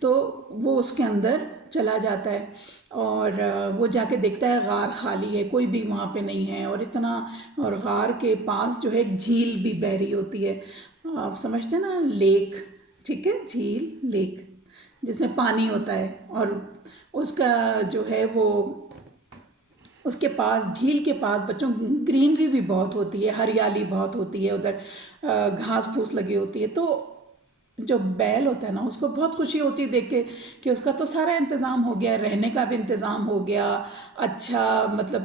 تو وہ اس کے اندر چلا جاتا ہے اور وہ جا کے دیکھتا ہے غار خالی ہے، کوئی بھی وہاں پہ نہیں ہے، اور اتنا، اور غار کے پاس جو ہے ایک جھیل بھی بہہ رہی ہوتی ہے، آپ سمجھتے ہیں نا، لیک، ٹھیک ہے، جھیل، لیک جس میں پانی ہوتا ہے، اور اس کا جو ہے وہ اس کے پاس، جھیل کے پاس بچوں گرینری بھی بہت ہوتی ہے، ہریالی بہت ہوتی ہے ادھر، گھاس پھوس لگی ہوتی ہے، تو جو بیل ہوتا ہے نا اس کو بہت خوشی ہوتی ہے دیکھ کے کہ اس کا تو سارا انتظام ہو گیا، رہنے کا بھی انتظام ہو گیا، اچھا مطلب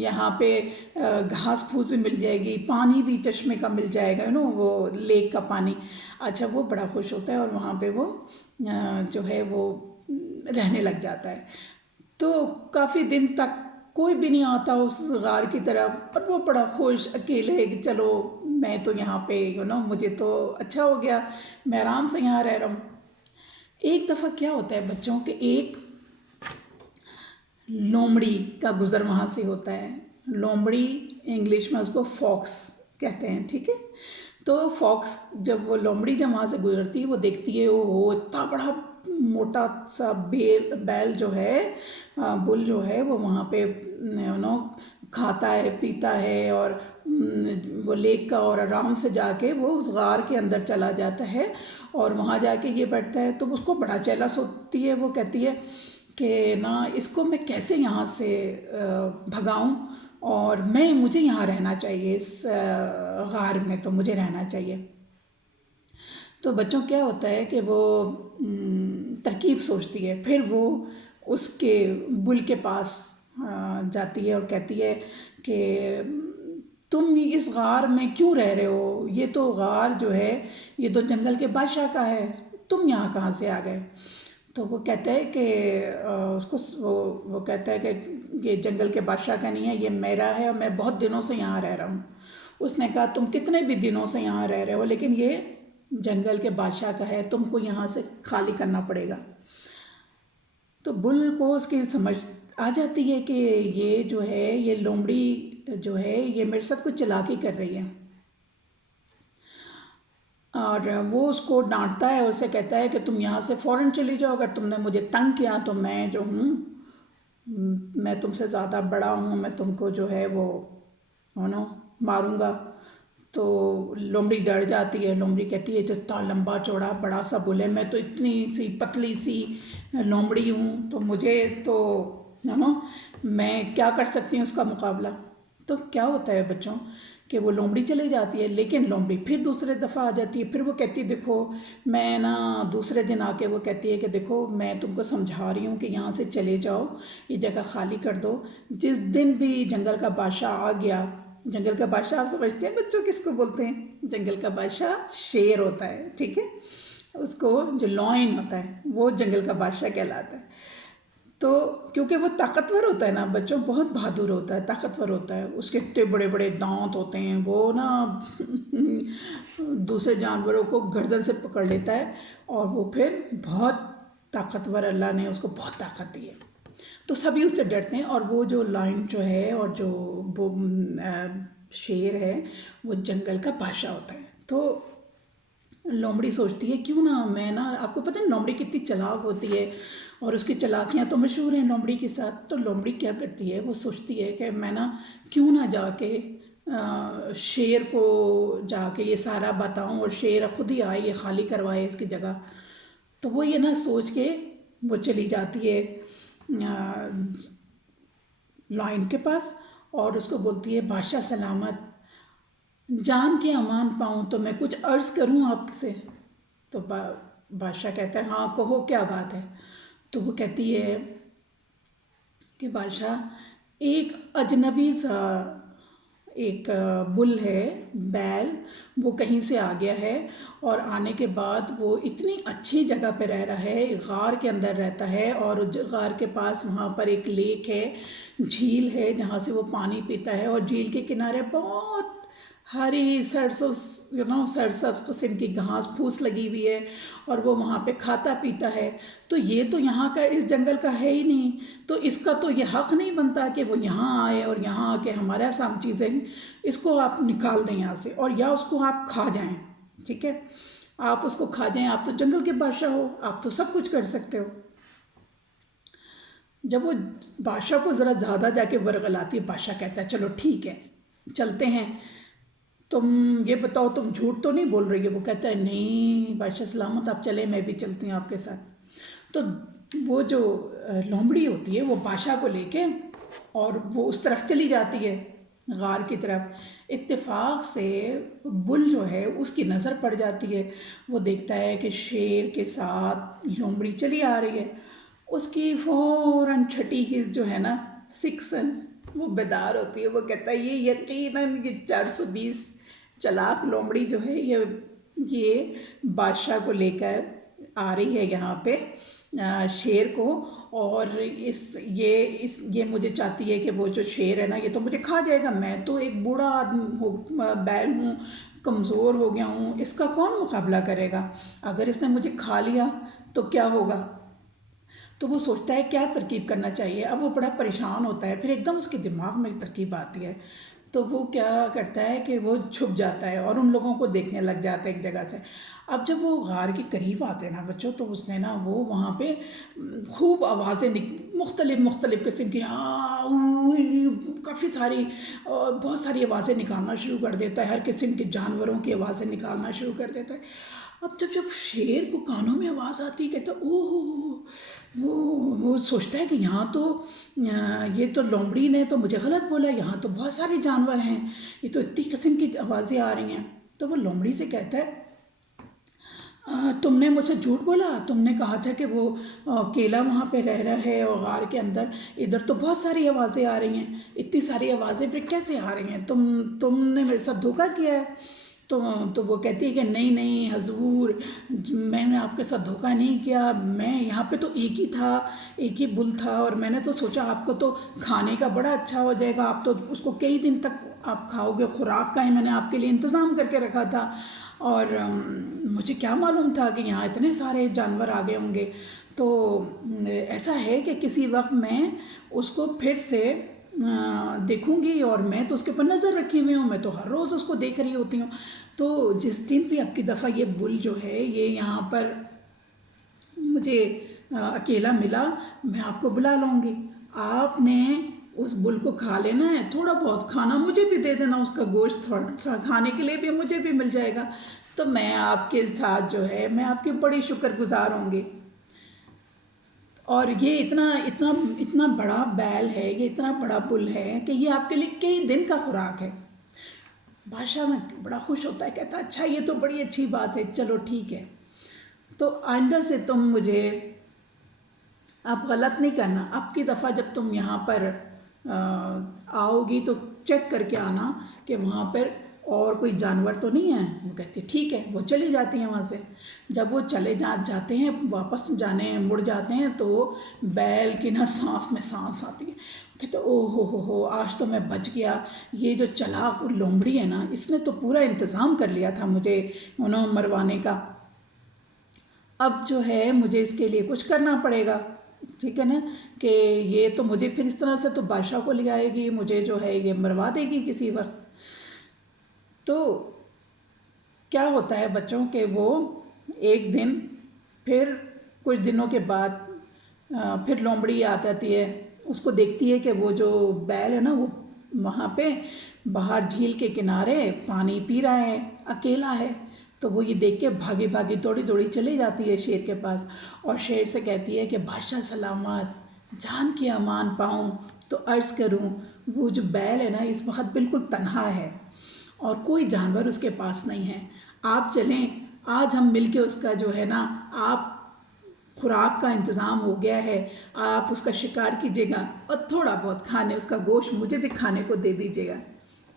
یہاں پہ گھاس پھوس بھی مل جائے گی، پانی بھی چشمے کا مل جائے گا، وہ لیک کا پانی، اچھا وہ بڑا خوش ہوتا ہے اور وہاں پہ وہ جو ہے وہ رہنے لگ جاتا ہے۔ تو کافی دن تک کوئی بھی نہیں آتا اس غار کی طرف، اور وہ بڑا خوش اکیلے کہ چلو میں تو یہاں پہ مجھے تو اچھا ہو گیا، میں آرام سے یہاں رہ رہا ہوں۔ ایک دفعہ کیا ہوتا ہے بچوں کہ ایک لومڑی کا گزر وہاں سے ہوتا ہے، لومڑی انگلش میں اس کو فاکس کہتے ہیں، ٹھیک ہے، تو فاکس جب وہ لومڑی جب وہاں سے گزرتی ہے وہ دیکھتی ہے وہ اتنا بڑا موٹا سا بیل جو ہے، بل جو ہے وہ وہاں پہ کھاتا ہے پیتا ہے، اور وہ لیک کا، اور آرام سے جا کے وہ اس غار کے اندر چلا جاتا ہے اور وہاں جا کے یہ بیٹھتا ہے، تو اس کو بڑا چیلس ہوتی ہے، وہ کہتی ہے کہ اس کو میں کیسے یہاں سے بھگاؤں، اور مجھے یہاں رہنا چاہیے، اس غار میں تو مجھے رہنا چاہیے۔ تو بچوں کیا ہوتا ہے کہ وہ ترکیب سوچتی ہے، پھر وہ اس کے بل کے پاس جاتی ہے اور کہتی ہے کہ تم اس غار میں کیوں رہ رہے ہو، یہ تو غار جو ہے یہ تو جنگل کے بادشاہ کا ہے، تم یہاں کہاں سے آ گئے؟ تو وہ کہتا ہے کہ اس کو وہ کہتا ہے کہ یہ جنگل کے بادشاہ کا نہیں ہے، یہ میرا ہے اور میں بہت دنوں سے یہاں رہ رہا ہوں۔ اس نے کہا تم کتنے بھی دنوں سے یہاں رہ رہے ہو لیکن یہ جنگل کے بادشاہ کا ہے، تم کو یہاں سے خالی کرنا پڑے گا۔ تو بل کو اس کی سمجھ آ جاتی ہے کہ یہ جو ہے، یہ لومڑی جو ہے یہ میرے ساتھ کچھ چالاکی کر رہی ہے، اور وہ اس کو ڈانٹتا ہے، اسے کہتا ہے کہ تم یہاں سے فوراً چلی جاؤ، اگر تم نے مجھے تنگ کیا تو میں جو ہوں، میں تم سے زیادہ بڑا ہوں، میں تم کو جو ہے وہ ماروں گا۔ تو لومڑی ڈر جاتی ہے، لومڑی کہتی ہے تو اتنا لمبا چوڑا بڑا سا بل ہے، میں تو اتنی سی پتلی سی لومڑی ہوں، تو مجھے تو میں کیا کر سکتی ہوں اس کا مقابلہ۔ تو کیا ہوتا ہے بچوں کہ وہ لومڑی چلی جاتی ہے، لیکن لومڑی پھر دوسرے دفعہ آ جاتی ہے، پھر وہ کہتی ہے دیکھو میں دوسرے دن آ کے وہ کہتی ہے کہ دیکھو میں تم کو سمجھا رہی ہوں کہ یہاں سے چلے جاؤ، یہ جگہ خالی کر دو، جس دن بھی جنگل کا بادشاہ آ گیا، جنگل کا بادشاہ آپ سمجھتے ہیں بچوں کس کو بولتے ہیں؟ جنگل کا بادشاہ شیر ہوتا ہے، ٹھیک ہے، اس کو جو لائن ہوتا ہے وہ جنگل کا بادشاہ کہلاتا ہے۔ تو کیونکہ وہ طاقتور ہوتا ہے نا بچوں، بہت بہادر ہوتا ہے، طاقتور ہوتا ہے، اس کے اتنے بڑے بڑے دانت ہوتے ہیں، وہ دوسرے جانوروں کو گردن سے پکڑ لیتا ہے، اور وہ پھر بہت طاقتور، اللہ نے اس کو بہت طاقت دی ہے، تو سبھی اس سے ڈرتے ہیں، اور وہ جو لائن جو ہے اور جو وہ شیر ہے وہ جنگل کا بادشاہ ہوتا ہے۔ تو لومڑی سوچتی ہے کیوں نہ میں آپ کو پتہ ہے لومڑی کتنی چلاک ہوتی ہے، اور اس کی چلاکیاں تو مشہور ہیں لومڑی کے ساتھ، تو لومڑی کیا کرتی ہے، وہ سوچتی ہے کہ میں کیوں نہ جا کے شیر کو جا کے یہ سارا بتاؤں، اور شیر خود ہی آئے، یہ خالی کروائے اس کی جگہ۔ تو وہ یہ سوچ کے وہ چلی جاتی ہے لائن کے پاس، اور اس کو بولتی ہے بادشاہ سلامت، جان کے امان پاؤں تو میں کچھ عرض کروں آپ سے؟ تو بادشاہ کہتا ہے ہاں کہو کیا بات ہے؟ تو وہ کہتی ہے کہ بادشاہ ایک اجنبی سا ایک بل ہے، بیل، وہ کہیں سے آ گیا ہے، اور آنے کے بعد وہ اتنی اچھی جگہ پہ رہ رہا ہے، غار کے اندر رہتا ہے، اور غار کے پاس وہاں پر ایک لیک ہے، جھیل ہے جہاں سے وہ پانی پیتا ہے، اور جھیل کے کنارے بہت ہری سرسبز قسم کی گھاس پھوس لگی ہوئی ہے، اور وہ وہاں پہ کھاتا پیتا ہے، تو یہ تو یہاں کا اس جنگل کا ہے ہی نہیں، تو اس کا تو یہ حق نہیں بنتا کہ وہ یہاں آئے اور یہاں آ کے ہمارے سام چیزیں، اس کو آپ نکال دیں یہاں سے، اور یا اس کو آپ کھا جائیں، ٹھیک ہے۔ آپ اس کو کھا جائیں، آپ تو جنگل کے بادشاہ ہو، آپ تو سب کچھ کر سکتے ہو۔ جب وہ بادشاہ کو ذرا زیادہ جا کے ورغلاتی ہے، بادشاہ کہتا ہے چلو ٹھیک ہے چلتے ہیں، تم یہ بتاؤ تم جھوٹ تو نہیں بول رہی ہے؟ وہ کہتا ہے نہیں بادشاہ سلامت، آپ چلے، میں بھی چلتی ہوں آپ کے ساتھ۔ تو وہ جو لومڑی ہوتی ہے وہ بادشاہ کو لے کے اور وہ اس طرف چلی جاتی ہے غار کی طرف۔ اتفاق سے بل جو ہے اس کی نظر پڑ جاتی ہے، وہ دیکھتا ہے کہ شیر کے ساتھ لومڑی چلی آ رہی ہے۔ اس کی فوراً چھٹی حس جو ہے نا، سکس سینس، وہ بیدار ہوتی ہے۔ وہ کہتا ہے یہ یقیناً یہ 420 چلاک لومڑی جو ہے یہ بادشاہ کو لے کر آ رہی ہے یہاں پہ شیر کو، اور یہ مجھے چاہتی ہے کہ وہ جو شیر ہے نا یہ تو مجھے کھا جائے گا، میں تو ایک بوڑھا آدمی بیل ہوں، کمزور ہو گیا ہوں، اس کا کون مقابلہ کرے گا؟ اگر اس نے مجھے کھا لیا تو کیا ہوگا؟ تو وہ سوچتا ہے کیا ترکیب کرنا چاہیے۔ اب وہ بڑا پریشان ہوتا ہے، پھر ایک دم اس کے دماغ میں ایک ترکیب آتی ہے، تو وہ کیا کرتا ہے کہ وہ چھپ جاتا ہے اور ان لوگوں کو دیکھنے لگ جاتا ہے ایک جگہ سے۔ اب جب وہ غار کے قریب آتے ہیں نا بچوں، تو اس نے نا وہ وہاں پہ خوب آوازیں مختلف قسم کی، کافی ساری بہت ساری آوازیں نکالنا شروع کر دیتا ہے، ہر قسم کے جانوروں کی آوازیں نکالنا شروع کر دیتا ہے۔ اب جب شیر کو کانوں میں آواز آتی ہے، کہتا ہے اوہ، وہ سوچتا ہے کہ یہاں تو یہ تو لومڑی نے تو مجھے غلط بولا، یہاں تو بہت سارے جانور ہیں، یہ تو اتنی قسم کی آوازیں آ رہی ہیں۔ تو وہ لومڑی سے کہتا ہے تم نے مجھ سے جھوٹ بولا، تم نے کہا تھا کہ وہ کیلا وہاں پہ رہ رہا ہے اور غار کے اندر، ادھر تو بہت ساری آوازیں آ رہی ہیں، اتنی ساری آوازیں پھر کیسے آ رہی ہیں؟ تم نے میرے ساتھ دھوکہ کیا ہے۔ تو وہ کہتی ہے کہ نہیں حضور، میں نے آپ کے ساتھ دھوکہ نہیں کیا، میں یہاں پہ تو ایک ہی تھا، ایک ہی بل تھا، اور میں نے تو سوچا آپ کو تو کھانے کا بڑا اچھا ہو جائے گا، آپ تو اس کو کئی دن تک آپ کھاؤ گے، خوراک کا ہی میں نے آپ کے لیے انتظام کر کے رکھا تھا، اور مجھے کیا معلوم تھا کہ یہاں اتنے سارے جانور آ گئے ہوں گے۔ تو ایسا ہے کہ کسی وقت میں اس کو پھر سے دیکھوں گی، اور میں تو اس کے اوپر نظر رکھی ہوئی ہوں، میں تو ہر روز اس کو دیکھ رہی ہوتی ہوں، تو جس دن بھی اب کی دفعہ یہ بل جو ہے یہ یہاں پر مجھے اکیلا ملا، میں آپ کو بلا لوں گی، آپ نے اس بل کو کھا لینا ہے، تھوڑا بہت کھانا مجھے بھی دے دینا، اس کا گوشت تھوڑا کھانے کے لیے بھی مجھے بھی مل جائے گا، تو میں آپ کے ساتھ جو ہے میں آپ کی بڑی شکر گزار ہوں گی۔ اور یہ اتنا بڑا بیل ہے، یہ اتنا بڑا بل ہے کہ یہ آپ کے لیے کئی دن کا خوراک ہے۔ بادشاہ میں بڑا خوش ہوتا ہے، کہتا ہے اچھا یہ تو بڑی اچھی بات ہے، چلو ٹھیک ہے، تو آئندہ سے تم مجھے اب غلط نہیں کرنا، اب کی دفعہ جب تم یہاں پر آؤ گی تو چیک کر کے آنا کہ وہاں پر اور کوئی جانور تو نہیں ہے۔ وہ کہتے ٹھیک ہے، وہ چلی جاتی ہیں وہاں سے۔ جب وہ چلے جاتے ہیں، واپس مڑ جاتے ہیں، تو بیل کی نا سانس میں سانس آتی ہے، کہتے او ہو آج تو میں بچ گیا، یہ جو چلاک لومڑی ہے نا اس نے تو پورا انتظام کر لیا تھا مجھے مروانے کا، اب جو ہے مجھے اس کے لیے کچھ کرنا پڑے گا، ٹھیک ہے نا، کہ یہ تو مجھے پھر اس طرح سے تو بادشاہ کو لے آئے گی، مجھے جو ہے یہ مروا دے گی کسی وقت۔ تو کیا ہوتا ہے بچوں کہ وہ ایک دن پھر کچھ دنوں کے بعد پھر لومڑی آ جاتی ہے، اس کو دیکھتی ہے کہ وہ جو بیل ہے نا وہ وہاں پہ باہر جھیل کے کنارے پانی پی رہا ہے، اکیلا ہے، تو وہ یہ دیکھ کے بھاگی دوڑی چلی جاتی ہے شیر کے پاس، اور شیر سے کہتی ہے کہ بادشاہ سلامت، جان کی امان پاؤں تو عرض کروں، وہ جو بیل ہے نا اس وقت بالکل تنہا ہے اور کوئی جانور اس کے پاس نہیں ہے، آپ چلیں، آج ہم مل کے اس کا جو ہے نا، آپ خوراک کا انتظام ہو گیا ہے، آپ اس کا شکار کیجیے گا اور تھوڑا بہت کھانے اس کا گوشت مجھے بھی کھانے کو دے دیجیے گا۔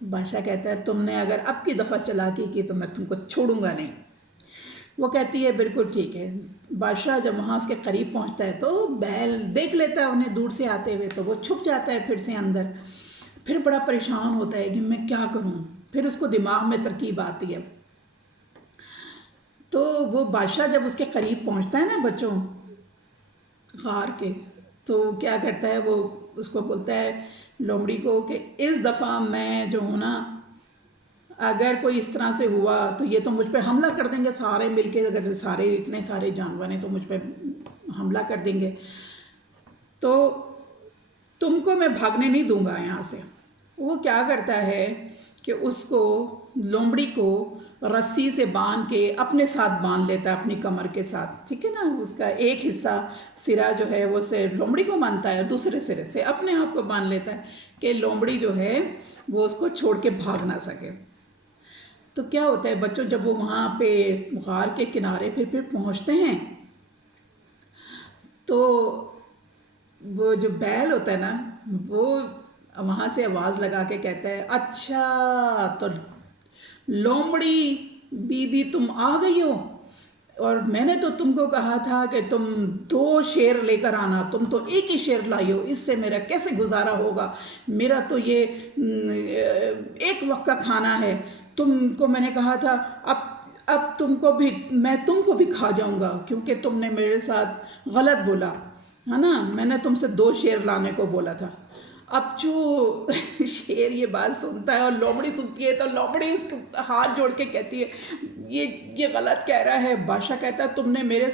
بادشاہ کہتا ہے تم نے اگر اب کی دفعہ چلاکی کی تو میں تم کو چھوڑوں گا نہیں۔ وہ کہتی ہے بالکل ٹھیک ہے۔ بادشاہ جب وہاں اس کے قریب پہنچتا ہے تو بیل دیکھ لیتا ہے انہیں دور سے آتے ہوئے، تو وہ چھپ جاتا ہے پھر سے اندر، پھر بڑا پریشان ہوتا ہے کہ میں کیا کروں، پھر اس کو دماغ میں ترکیب آتی ہے، تو وہ بادشاہ جب اس کے قریب پہنچتا ہے نا بچوں غار کے، تو کیا کرتا ہے، وہ اس کو بولتا ہے لومڑی کو کہ اس دفعہ میں جو ہوں نا اگر کوئی اس طرح سے ہوا تو یہ تو مجھ پہ حملہ کر دیں گے سارے مل کے، اگر سارے اتنے سارے جانور ہیں تو مجھ پہ حملہ کر دیں گے، تو تم کو میں بھاگنے نہیں دوں گا یہاں سے۔ وہ کیا کرتا ہے کہ اس کو، لومڑی کو رسی سے باندھ کے اپنے ساتھ باندھ لیتا ہے، اپنی کمر کے ساتھ، ٹھیک ہے نا۔ اس کا ایک حصہ سرا جو ہے وہ سے لومڑی کو باندھتا ہے، دوسرے سرے سے اپنے آپ کو باندھ لیتا ہے کہ لومڑی جو ہے وہ اس کو چھوڑ کے بھاگ نہ سکے۔ تو کیا ہوتا ہے بچوں، جب وہ وہاں پہ غار کے کنارے پھر پہنچتے ہیں تو وہ جو بیل ہوتا ہے نا، وہ وہاں سے آواز لگا کے کہتا ہے، اچھا تو لومڑی بی بی تم آ گئی ہو، اور میں نے تو تم کو کہا تھا کہ تم 2 شیر لے کر آنا، تم تو ایک ہی شیر لائی ہو، اس سے میرا کیسے گزارا ہوگا، میرا تو یہ ایک وقت کا کھانا ہے، تم کو میں نے کہا تھا اب تم کو بھی، میں تم کو بھی کھا جاؤں گا کیونکہ تم نے میرے ساتھ غلط بولا ہے نا، میں نے تم سے 2 شیر لانے کو بولا تھا۔ اب جو شیر یہ بات سنتا ہے اور لومڑی سنتی ہے تو لومڑی اس کو ہاتھ جوڑ کے کہتی ہے یہ غلط کہہ رہا ہے۔ بادشاہ کہتا ہے تم نے میرے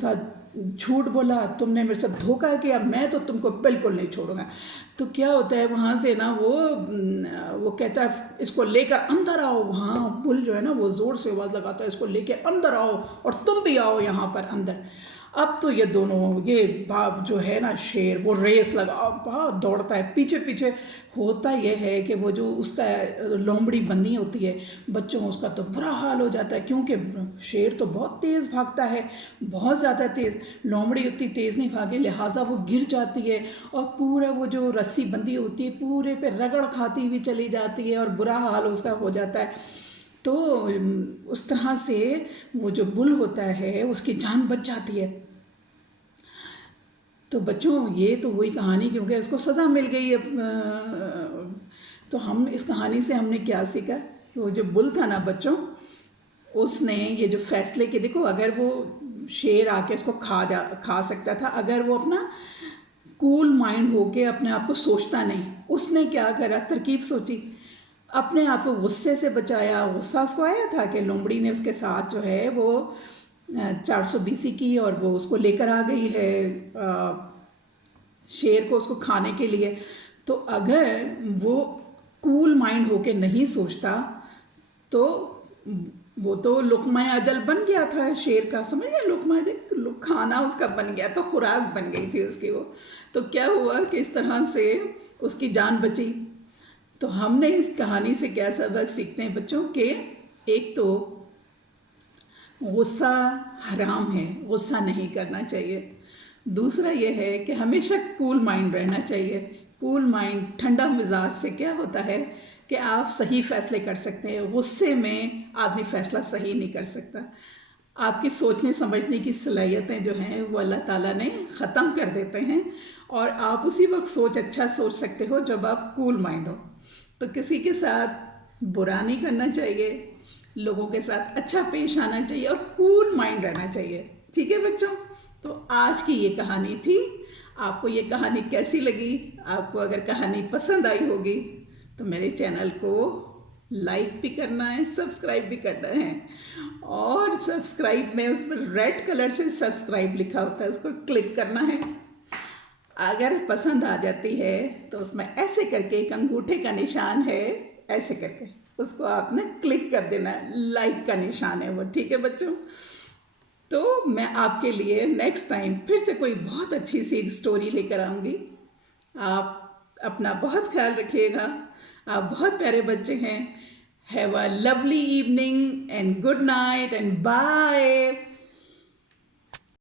ساتھ جھوٹ بولا، تم نے میرے ساتھ دھوکہ کیا، میں تو تم کو بالکل نہیں چھوڑوں گا۔ تو کیا ہوتا ہے وہاں سے نا، وہ کہتا ہے اس کو لے کر اندر آؤ، وہاں بل جو ہے نا وہ زور سے آواز لگاتا ہے اس کو لے کے اندر آؤ، اور تم بھی آؤ یہاں پر اندر۔ اب تو یہ دونوں، یہ باپ جو ہے نا شیر، وہ ریس لگا بہت دوڑتا ہے پیچھے پیچھے۔ ہوتا یہ ہے کہ وہ جو اس کا لومڑی بندھی ہوتی ہے بچوں، اس کا تو برا حال ہو جاتا ہے کیونکہ شیر تو بہت تیز بھاگتا ہے، بہت زیادہ تیز، لومڑی اتنی تیز نہیں بھاگے، لہٰذا وہ گر جاتی ہے اور پورا وہ جو رسی بندھی ہوتی ہے پورے پہ رگڑ کھاتی ہوئی چلی جاتی ہے اور برا حال اس کا ہو جاتا ہے۔ تو اس طرح سے وہ جو بل ہوتا ہے اس کی جان بچ جاتی ہے۔ تو بچوں یہ تو وہی کہانی، کیونکہ اس کو سزا مل گئی ہے، تو ہم اس کہانی سے ہم نے کیا سیکھا کہ وہ جو بل تھا نا بچوں، اس نے یہ جو فیصلے کے، دیکھو اگر وہ شیر آ کے اس کو کھا سکتا تھا، اگر وہ اپنا کول مائنڈ ہو کے اپنے آپ کو سوچتا نہیں، اس نے کیا کرا، ترکیب سوچی، اپنے آپ کو غصے سے بچایا۔ غصہ اس کو آیا تھا کہ لومڑی نے اس کے ساتھ جو ہے وہ 420 کی اور وہ اس کو لے کر آ گئی ہے شیر کو اس کو کھانے کے لیے۔ تو اگر وہ کول مائنڈ ہو کے نہیں سوچتا تو وہ تو لقمہ اجل بن گیا تھا شیر کا، سمجھ گئے، لقمہ اجل کھانا اس کا بن گیا، تو خوراک بن گئی تھی اس کی وہ۔ تو کیا ہوا کہ اس طرح سے اس کی جان بچی۔ تو ہم نے اس کہانی سے کیا سبق سیکھتے ہیں بچوں، کہ ایک تو غصہ حرام ہے، غصہ نہیں کرنا چاہیے۔ دوسرا یہ ہے کہ ہمیشہ کول مائنڈ رہنا چاہیے۔ کول مائنڈ، ٹھنڈا مزاج سے کیا ہوتا ہے کہ آپ صحیح فیصلے کر سکتے ہیں، غصے میں آدمی فیصلہ صحیح نہیں کر سکتا۔ آپ کی سوچنے سمجھنے کی صلاحیتیں جو ہیں وہ اللہ تعالیٰ نے ختم کر دیتے ہیں، اور آپ اسی وقت اچھا سوچ سکتے ہو جب آپ کول مائنڈ ہو۔ تو کسی کے ساتھ برا نہیں کرنا چاہیے، لوگوں کے ساتھ اچھا پیش آنا چاہیے اور کول مائنڈ رہنا چاہیے، ٹھیک ہے بچوں؟ تو آج کی یہ کہانی تھی۔ آپ کو یہ کہانی کیسی لگی؟ آپ کو اگر کہانی پسند آئی ہوگی تو میرے چینل کو لائک بھی کرنا ہے، سبسکرائب بھی کرنا ہے، اور سبسکرائب میں اس پر ریڈ کلر سے سبسکرائب لکھا ہوتا ہے، اس کو کلک کرنا ہے۔ اگر پسند آ جاتی ہے تو اس میں ایسے کر کے ایک انگوٹھے کا نشان ہے، ایسے کر کے اس کو آپ نے کلک کر دینا ہے، لائک کا نشان ہے وہ، ٹھیک ہے بچوں؟ تو میں آپ کے لیے نیکسٹ ٹائم پھر سے کوئی بہت اچھی سی ایک سٹوری لے کر آؤں گی۔ آپ اپنا بہت خیال رکھیے گا، آپ بہت پیارے بچے ہیں۔ Have a lovely evening and good night and bye.